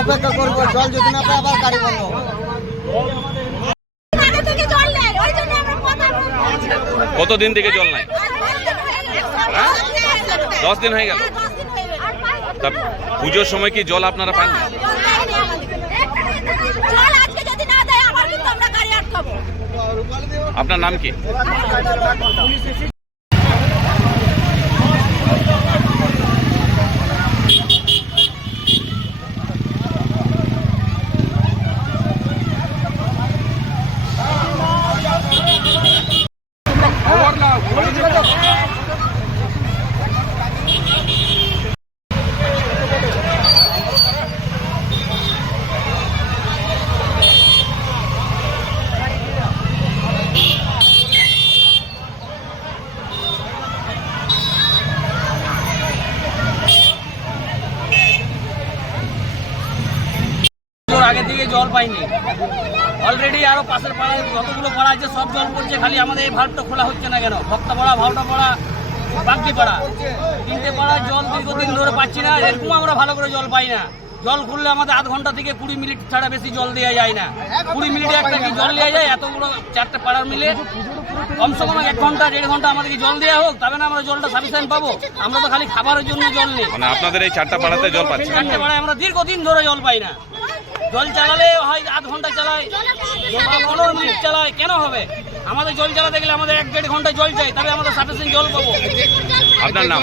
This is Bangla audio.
অপেক্ষা করব জল যদি না পাই আবার গাড়ি বন্ধ কতদিন থেকে জল নাই? হ্যাঁ? দশ দিন হয়ে গেল? তা পুজোর সময় কি জল আপনারা পান না? জল আজকে যদি না দেয় আবার কিন্তু আমরা গাড়ি আটকাবো। আপনার নাম কি? থেকে জল পাইনি। অলরেডি আরও পাশের পাড়ায় যতগুলো পাড়া আছে সব জল পড়ছে খালি আমাদের এই ভাল্বটা খোলা হচ্ছে না কেন? ভক্তা পাড়া ভাওটা পাড়া বাগদি পাড়া। তিনটে পাড়ায় জল দীর্ঘদিন ধরে পাচ্ছি না এরকম আমরা ভালো করে জল পাই না। জল খুললে আমাদের আধ ঘণ্টা থেকে কুড়ি মিনিট ছাড়া বেশি জল দেওয়া যায় না। কুড়ি মিনিটে একটা কি জল দেওয়া যায়? এতগুলো চারটে পাড়ার মিলে কমসে কম এক ঘণ্টা দেড় ঘণ্টা আমাদেরকে জল দেওয়া হোক তবে না আমরা জলটা সাফিসিয়েন্ট পাবো। আমরা তো খালি খাবারের জন্য জল নেই। মানে আপনাদের এই চারটা পাড়াতে জল পাচ্ছি চারটে পাড়ায় আমরা দীর্ঘদিন ধরে জল পাই না। জল চালালে হয় আধ ঘণ্টা চালায়। পনেরো মিনিট চালায়। কেন হবে? আমাদের জল চালাতে গেলে আমাদের এক দেড় ঘণ্টা জল চাই তাহলে আমাদের সাফিসিয়েন্ট জল পাবো। আপনার নাম?